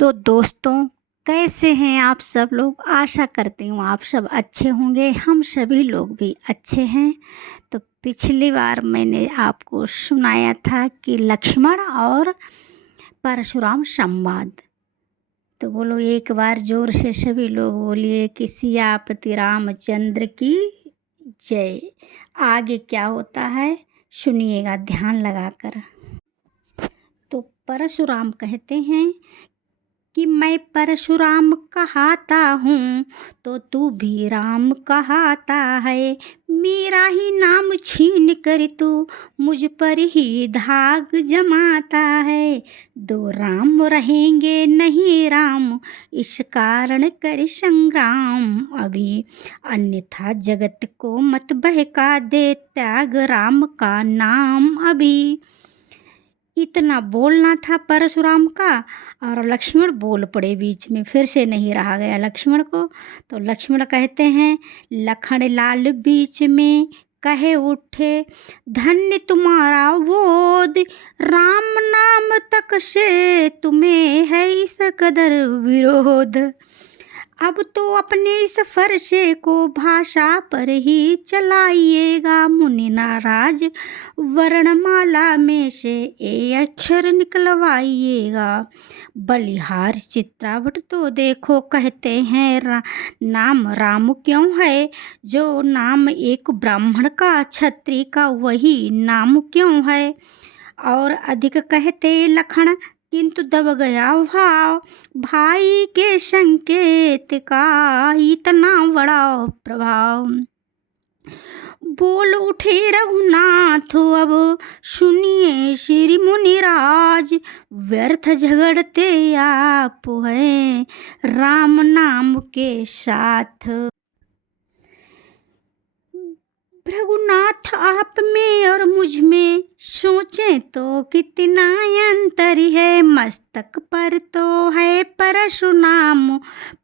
तो दोस्तों, कैसे हैं आप सब लोग। आशा करती हूँ आप सब अच्छे होंगे। हम सभी लोग भी अच्छे हैं। तो पिछली बार मैंने आपको सुनाया था कि लक्ष्मण और परशुराम संवाद। तो बोलो एक बार जोर से सभी लोग बोलिए कि सियापति रामचंद्र की जय। आगे क्या होता है सुनिएगा ध्यान लगाकर। तो परशुराम कहते हैं कि मैं परशुराम कहाता हूँ तो तू भी राम कहाता है। मेरा ही नाम छीन कर तू मुझ पर ही धाग जमाता है। दो राम रहेंगे नहीं राम, इस कारण कर संग्राम अभी, अन्यथा जगत को मत बहका दे, त्याग राम का नाम अभी। इतना बोलना था परशुराम का और लक्ष्मण बोल पड़े बीच में, फिर से नहीं रहा गया लक्ष्मण को। तो लक्ष्मण कहते हैं, लखन लाल बीच में कहे उठे, धन्य तुम्हारा बोध, राम नाम तक से तुम्हें है इस कदर विरोध। अब तो अपने इस फरसे को भाषा पर ही चलाइएगा, मुनि नाराज वर्णमाला में से ए अक्षर निकलवाइएगा। बलिहार चित्रावट तो देखो कहते हैं नाम राम क्यों है, जो नाम एक ब्राह्मण का क्षत्रिय का वही नाम क्यों है। और अधिक कहते लखन किंतु दब गया भाव, भाई के संकेत का इतना बड़ा प्रभाव। बोल उठे रघुनाथ अब सुनिए श्री मुनिराज, व्यर्थ झगड़ते आप हैं राम नाम के साथ। रघुनाथ आप में और मुझ में सोचें तो कितना अंतर है, मस्तक पर तो है परशुनाम,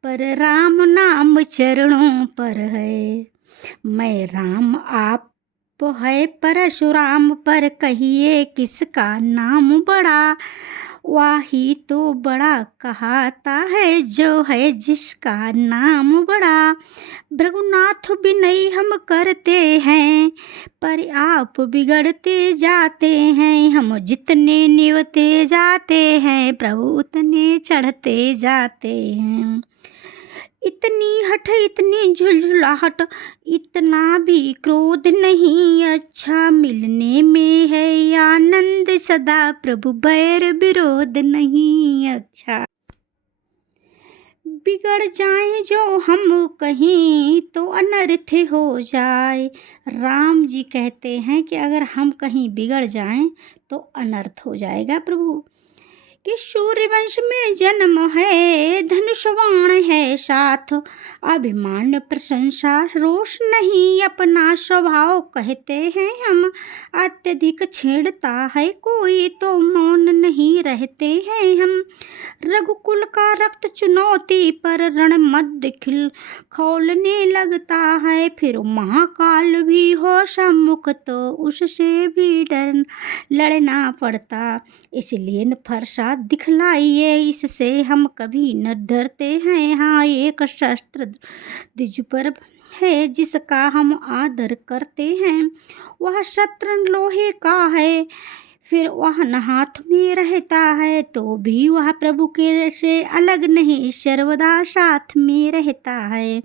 पर राम नाम चरणों पर है। मैं राम आप है परशुराम, पर कहिए किसका नाम बड़ा, वही तो बड़ा कहाता है जो है जिसका नाम बड़ा। रघुनाथ विनय हम करते हैं पर आप बिगड़ते जाते हैं, हम जितने निवते जाते हैं प्रभु उतने चढ़ते जाते हैं। इतनी हठ इतनी झुलझुलाहट इतना भी क्रोध नहीं अच्छा, मिलने में है आनंद सदा प्रभु बैर विरोध नहीं अच्छा। बिगड़ जाए जो हम कहीं तो अनर्थ हो जाए। राम जी कहते हैं कि अगर हम कहीं बिगड़ जाएं तो अनर्थ हो जाएगा प्रभु। कि सूर्यवंश में जन्म है, धनुषवाण है साथ, अभिमान प्रशंसा रोष नहीं अपना स्वभाव कहते हैं हम। अत्यधिक छेड़ता है कोई तो मौन नहीं रहते हैं हम। रघुकुल का रक्त चुनौती पर रण मध्य खिल खौलने लगता है, फिर महाकाल भी हो सम्मुख तो उससे भी डर लड़ना पड़ता। इसलिए न फरसा दिखलाइए, इससे हम कभी न डरते हैं। हाँ एक शस्त्र द्विज पर है जिसका हम आदर करते हैं, वह शस्त्र लोहे का है, फिर वह न हाथ में रहता है तो भी वह प्रभु के से अलग नहीं, सर्वदा साथ में रहता है।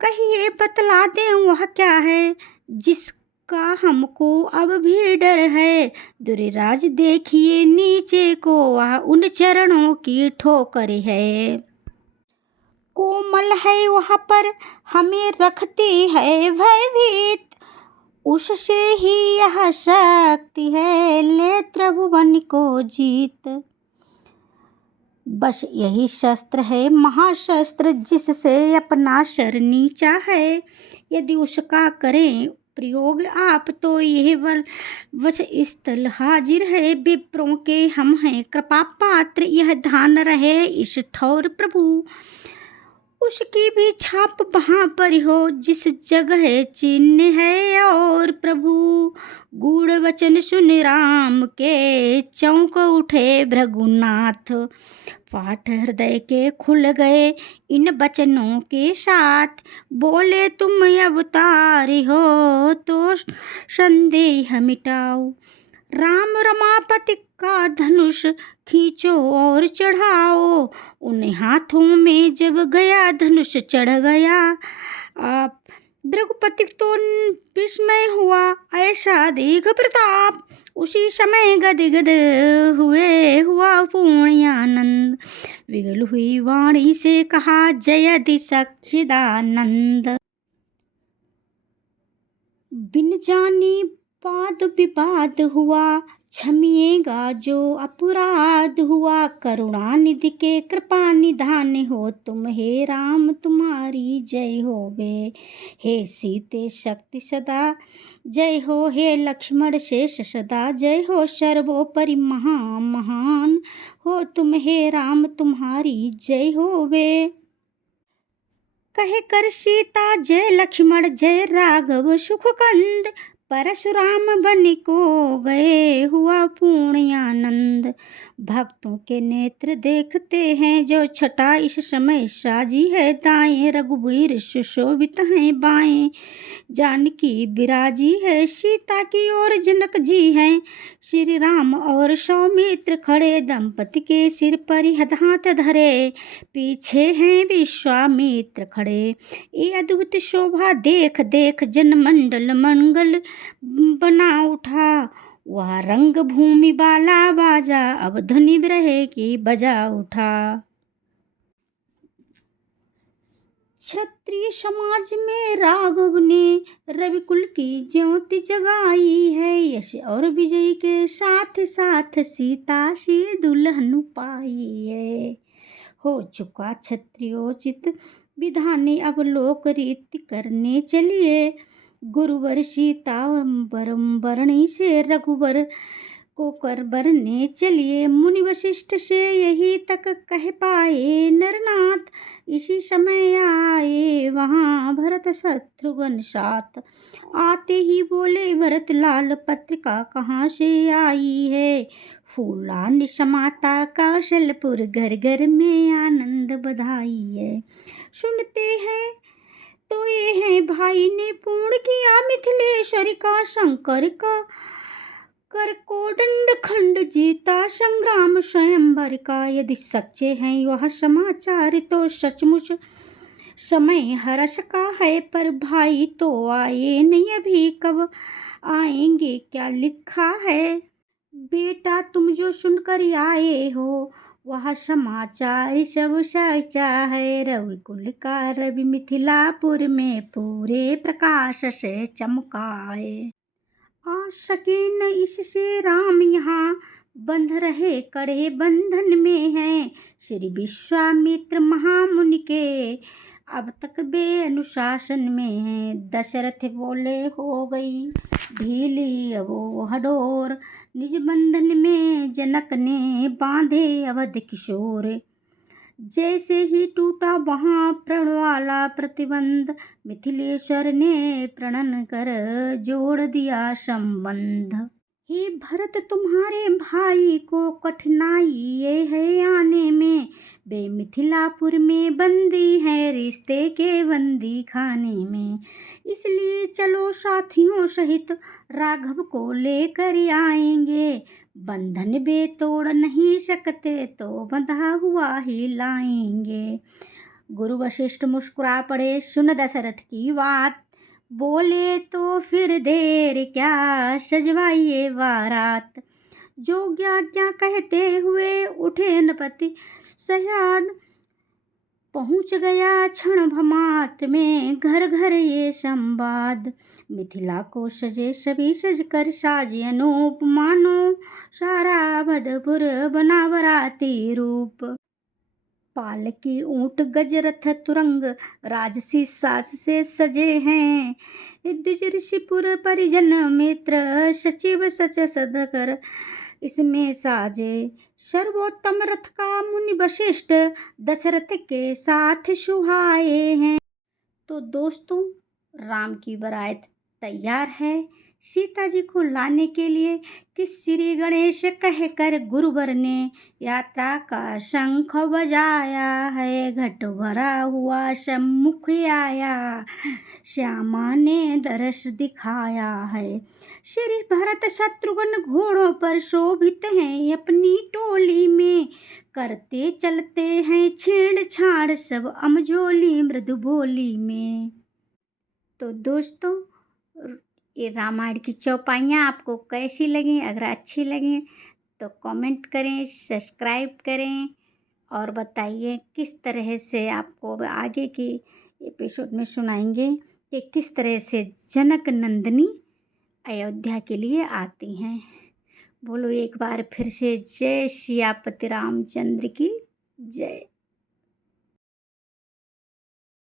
कहिए बतला दें वह क्या है जिसका हमको अब भी डर है। दुर्राज देखिए नीचे को, वह उन चरणों की ठोकर है। कोमल है वह पर हमें रखती है भयभीत, उससे ही यह शक्ति है ले त्रिभुवन को जीत। बस यही शस्त्र है महाशस्त्र जिससे अपना सर नीचा है, यदि उसका करें प्रयोग आप तो यह वश स्थल हाजिर है। विप्रों के हम हैं कृपा पात्र, यह ध्यान रहे इस ठौर प्रभु। उसकी भी छाप वहाँ पर हो जिस जगह चिन्ह है। और प्रभु गूढ़ वचन सुन राम के चौंक उठे भृगुनाथ। पाठ हृदय के खुल गए इन वचनों के साथ। बोले तुम अवतारी हो तो संदेह मिटाओ। राम रमापति का धनुष खींचो और चढ़ाओ। उन हाथों में जब गया धनुष चढ़ गया। आप भृगुपति तो विस्मय हुआ ऐसा देख प्रताप। उसी समय गदगद हुआ पूर्ण आनंद। विगल हुई वाणी से कहा जयति सच्चिदानंद। बिन जानी वाद विवाद हुआ क्षमिएगा जो अपराध हुआ। करुणा निधि के कृपा निधान हो तुम हे राम तुम्हारी जय होवे। हे सीते शक्ति सदा जय हो। हे लक्ष्मण शेष सदा जय हो। सर्वोपरि महान हो तुम हे राम तुम्हारी जय होवे। कहे कर सीता जय लक्ष्मण जय राघव सुख कंद। परशुराम बन को गए हुआ पूर्ण आनंद। भक्तों के नेत्र देखते हैं जो छटा इस समय साजी है दाएं। रघुवीर सुशोभित हैं बाएं। जानकी विराजी है सीता की ओर जनक जी हैं। श्री राम और सौमित्र खड़े दंपति के सिर पर हाथ धरे। पीछे हैं विश्वामित्र खड़े। ये अद्भुत शोभा देख देख जनमंडल मंगल बना उठा। वह रंग भूमि बाला बाजा अब ध्वनि विरह की बजा उठा। क्षत्रिय समाज में राघव ने रविकुल की ज्योति जगाई है। यश और विजय के साथ साथ सीता से दुल्हन पाई है। हो चुका क्षत्रियोचित विधान अब लोक रीति करने चलिए। गुरुवर सीता वरणी से रघुवर को कर बरने चलिए। मुनि वशिष्ठ से यही तक कह पाए नरनाथ। इसी समय आए वहाँ भरत शत्रुघ्न साथ। आते ही बोले भरत लाल पत्रिका कहाँ से आई है। फूलान समाता कौशलपुर घर घर में आनंद बधाई है। सुनते हैं तो ये है भाई ने पूर्ण किया मिथिलेश्वरी का शंकर का कर कोदंड खंड जीता संग्राम स्वयंवर का। यदि सच्चे हैं वह समाचार तो सचमुच समय हर्ष का है। पर भाई तो आए नहीं अभी कब आएंगे क्या लिखा है। बेटा तुम जो सुनकर आए हो वह समाचार सब सच्चा है। रविकुल का रवि मिथिलापुर में पूरे प्रकाश से चमका है। आ सके न इससे राम यहाँ बंध रहे कड़े बंधन में हैं। श्री विश्वामित्र महामुनि के अब तक बे अनुशासन में हैं। दशरथ बोले हो गई ढीली अब वो हडोर। निज बंधन में जनक ने बांधे अवध किशोर। जैसे ही टूटा वहाँ प्रण वाला प्रतिबंध। मिथिलेश्वर ने प्रणन कर जोड़ दिया संबंध। हे भरत तुम्हारे भाई को कठिनाई ये है आने में। वे मिथिलापुर में बंदी है रिश्ते के बंदी खाने में। इसलिए चलो साथियों सहित राघव को लेकर आएंगे। बंधन बे तोड़ नहीं सकते तो बंधा हुआ ही लाएंगे। गुरु वशिष्ठ मुस्कुरा पड़े सुन दशरथ की बात। बोले तो फिर देर क्या सजवाइए बारात। जो आज्ञा कहते हुए उठे नृपति सयाद। पहुँच गया क्षण भमात्र में घर घर ये संवाद। मिथिला को सजे सभी सज कर साजे अनूप। मानो सारा भदपुर बना बराती रूप। पालकी ऊंट गजरथ तुरंग राजसी सास से सजे हैं। द्विज ऋषिपुर परिजन मित्र सचिव सच सदकर इसमें साजे सर्वोत्तम रथ का मुनि वशिष्ठ दशरथ के साथ सुहाए हैं। तो दोस्तों, राम की बारात तैयार है सीता जी को लाने के लिए कि श्री गणेश कहकर गुरुवर ने यात्रा का शंख बजाया है। घट भरा हुआ सम्मुख आया, श्यामा ने दरस दिखाया है। श्री भरत शत्रुघ्न घोड़ों पर शोभित हैं अपनी टोली में, करते चलते हैं छेड़छाड़ सब अमजोली मृदु बोली में। तो दोस्तों, ये रामायण की चौपाइयाँ आपको कैसी लगी? अगर अच्छी लगी तो कमेंट करें, सब्सक्राइब करें और बताइए किस तरह से आपको अब आगे की एपिसोड में सुनाएंगे कि किस तरह से जनक नंदिनी अयोध्या के लिए आती हैं। बोलो एक बार फिर से जय सियापति रामचंद्र की जय।